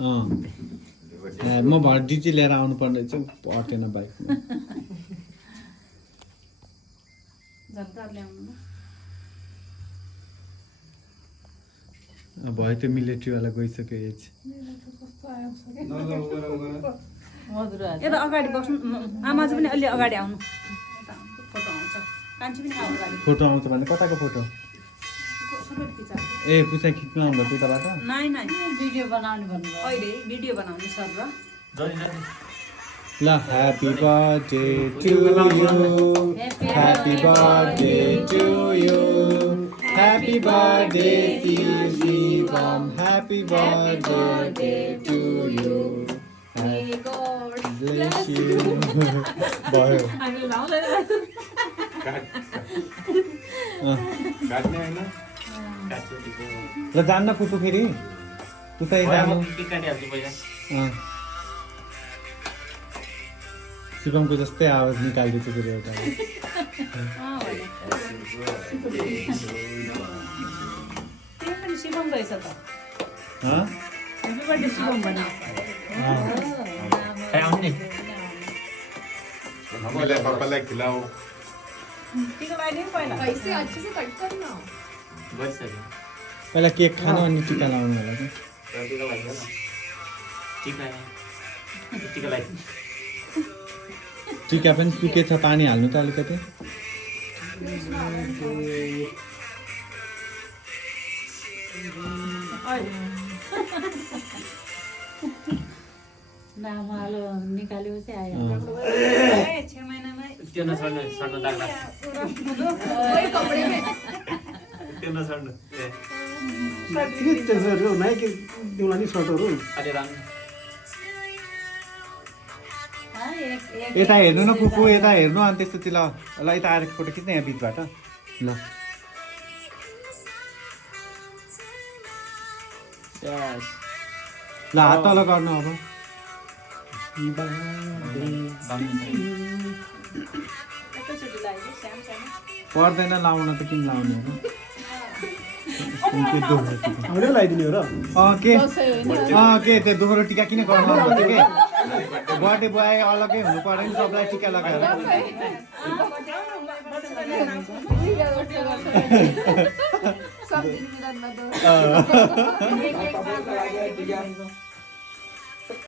म डिटी लिएर आउनु पर्ने रहेछ अटेन बाइकमा भयो त्यो मिलिट्रीवाला गइसक्यो एज यता अगाडि बस्नु आमाजु पनि अलि अगाडि आउनु फोटो आउँछ कान्छी पनि आउनु अगाडि फोटो आउँछ भने कताको फोटो ए पुसा खिच्नु आउनु त्यताबाट नाइ भिडियो बनाउने भन्नु अहिले भिडियो बनाउने सर र ल happy birthday to you happy birthday to you happy birthday Shivam happy birthday to you bless you भयो काट्ने हैन ल जान्न पुपु फेरि पुसा जानु शिवमको जस्तै आवाज निकाल्दैछु फेरि एउटा शिवम रहेछ त शिवम भन्नु मैले पापालाई खिलाऊ टिका लगाइदिनु पहिला कैसे अच्छे से कट करना पहिला केक खानु अनि टिका लाउनु होला टिका पनि सुकेछ पानी हाल्नु त अलिकति नामालो निकाल्यो चाहिँ आयो 6 महिनामा त्यो नछड्नु सर्न दाग लाग्छ वही कपड़े में त्यो नछड्नु त्यसहरू नाइकी दिउला नि सर्टहरू अलि राम्रो यता हेर्नु न पुपु यता हेर्नु अनि त्यसपछि ल यता आएर फोटो खिच्न यहाँ बिचबाट ल ल हात तल गर्नु अब एकैचोटि लाग्यो सानो सानो पर्दैन लाउन त किन लाउने होइन हाउडे लगाइदिने हो र के त्यो दोहोरो टिका किन गर्नु भन्यो के बर्थडे बोय अलग्गै हुनु पर्यो नि सबलाई टिका लगाएर सब दिन मिलन